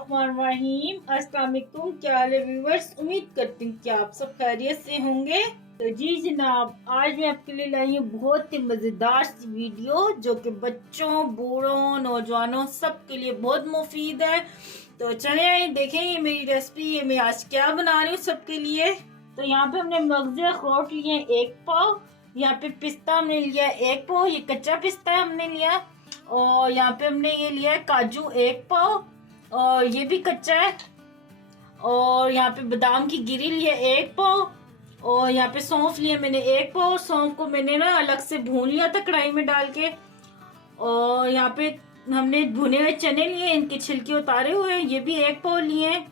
बिस्मिल्लाहिर्रहमानिर्रहीम। अस्सलाम वालेकुम। क्या हाल है व्यूअर्स? उम्मीद करती हूँ कि आप सब खैरियत से होंगे। तो जी जनाब, आज मैं आपके लिए लाई हूँ बहुत ही मज़ेदार सी वीडियो जो कि बच्चों, बूढ़ों, नौजवानों सब के लिए बहुत मुफीद है। तो चले देखें मेरी रेसिपी। ये मैं आज क्या बना रही हूँ सबके लिए। तो यहाँ पे हमने मगज़ अखरोट लिए 1 पाव। यहाँ पे पिस्ता हमने लिया 1 पाव, ये कच्चा पिस्ता हमने लिया। और यहाँ पे हमने ये लिया है काजू 1 पाव, और ये भी कच्चा है। और यहाँ पे बादाम की गिरी लिए 1 पाव। और यहाँ पे सौंफ लिए मैंने 1 पाव। सौंफ को मैंने ना अलग से भून लिया था कढ़ाई में डाल के। और यहाँ पे हमने भुने हुए चने लिए, इनके छिलके उतारे हुए हैं, ये भी 1 पाव लिए हैं।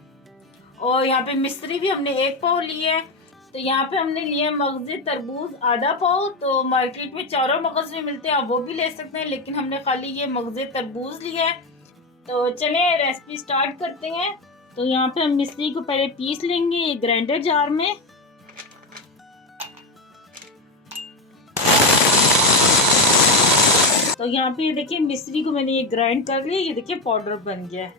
और यहाँ पे मिश्री भी हमने 1 पाव लिए है। तो यहाँ पे हमने लिए मगज़ तरबूज आधा पाव। तो मार्केट में चारों मगज़ भी मिलते हैं, आप वो भी ले सकते हैं, लेकिन हमने खाली ये मगज़ तरबूज लिया है। तो चले रेसिपी स्टार्ट करते हैं। तो यहाँ पे हम मिश्री को पहले पीस लेंगे ये ग्राइंडर जार में। तो यहाँ पे ये देखिए मिश्री को मैंने ये ग्राइंड कर लिया, ये देखिए पाउडर बन गया है।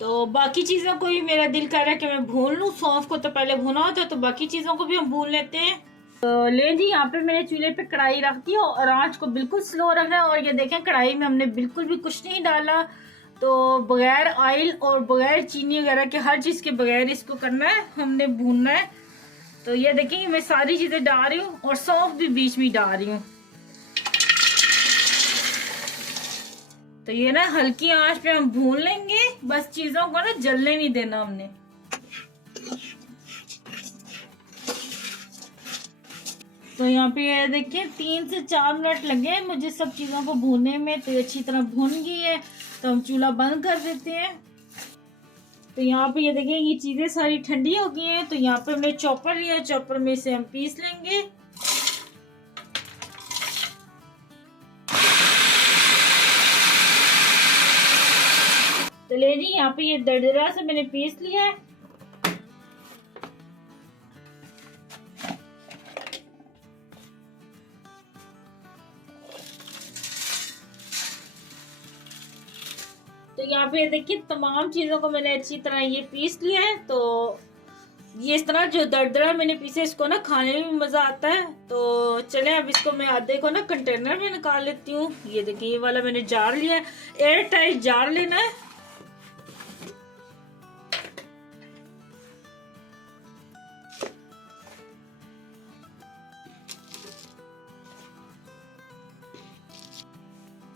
तो बाकी चीज़ों को भी मेरा दिल कर रहा है कि मैं भून लूँ। सौंफ को तो पहले भुना होता है, तो बाकी चीज़ों को भी हम भून लेते हैं। तो ले जी, यहाँ पे मैंने चूल्हे पे कढ़ाई रख दी और आंच को बिल्कुल स्लो रखना है। और ये देखें कढ़ाई में हमने बिल्कुल भी कुछ नहीं डाला। तो बगैर ऑयल और बगैर चीनी वगैरह के, हर चीज़ के बगैर इसको करना है, हमने भूनना है। तो ये देखिए मैं सारी चीज़ें डाल रही हूँ और सौंफ भी बीच में डाल रही हूँ। तो ये ना हल्की आंच पे हम भून लेंगे, बस चीजों को ना जलने नहीं देना हमने। तो यहाँ पे ये देखिए 3 से 4 मिनट लगे मुझे सब चीजों को भूनने में। तो ये अच्छी तरह भून गई है, तो हम चूल्हा बंद कर देते हैं। तो यहाँ पे ये देखिए ये चीजें सारी ठंडी हो गई हैं। तो यहाँ पे हमने चॉपर लिया, चॉपर में से हम पीस लेंगे। तो ले जी, यहाँ पे ये दरदरा से मैंने पीस लिया है। तो यहाँ पे देखिए तमाम चीजों को मैंने अच्छी तरह ये पीस लिया है। तो ये इस तरह जो दरदरा मैंने पीसे, इसको ना खाने में भी मजा आता है। तो चले अब इसको मैं आधे को ना कंटेनर में निकाल लेती हूँ। ये देखिए ये वाला मैंने जार लिया है, एयर टाइट जार लेना है।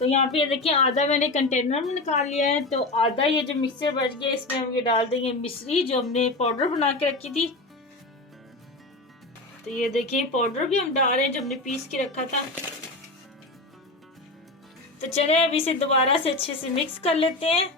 तो यहाँ पे ये देखिए आधा मैंने कंटेनर में निकाल लिया है। तो आधा ये जो मिक्सर बच गया, इसमें हम ये डाल देंगे मिश्री जो हमने पाउडर बना के रखी थी। तो ये देखिए पाउडर भी हम डाल रहे हैं जो हमने पीस के रखा था। तो चले अब इसे दोबारा से अच्छे से मिक्स कर लेते हैं।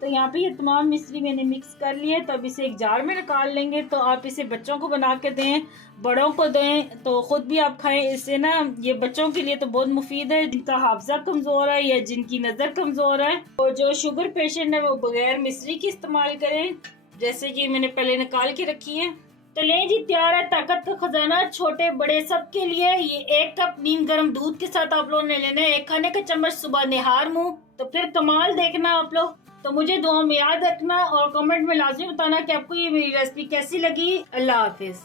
तो यहाँ पे ये तमाम मिश्री मैंने मिक्स कर ली है। तो अब इसे एक जार में निकाल लेंगे। तो आप इसे बच्चों को बना के दें, बड़ों को दें, तो खुद भी आप खाएं। इससे ना ये बच्चों के लिए तो बहुत मुफीद है, जिनका हाफजा कमजोर है या जिनकी नजर कमजोर है। और जो शुगर पेशेंट है वो बगैर मिश्री की इस्तेमाल करें, जैसे कि मैंने पहले निकाल के रखी है। तो ले जी, तैयार है ताकत का खजाना, छोटे बड़े सबके लिए। ये 1 कप नीम गर्म दूध के साथ आप लोगों ने लेना है, 1 खाने का चम्मच सुबह निहार मुंह। तो फिर कमाल देखना आप लोग। तो मुझे दुआ में याद रखना और कमेंट में लाजमी बताना कि आपको ये मेरी रेसिपी कैसी लगी। अल्लाह हाफिज।